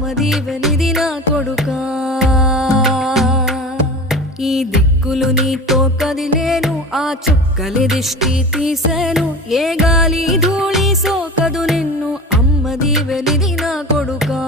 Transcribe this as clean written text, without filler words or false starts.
అమ్మది వెలిది నా కొడుకా ఈ దిక్కులు నీతో కదిలేను ఆ చుక్కలి దిష్టి తీసేను ఏ గాలి ధూళి సోకదు నిన్ను అమ్మది వెలిది నా కొడుకా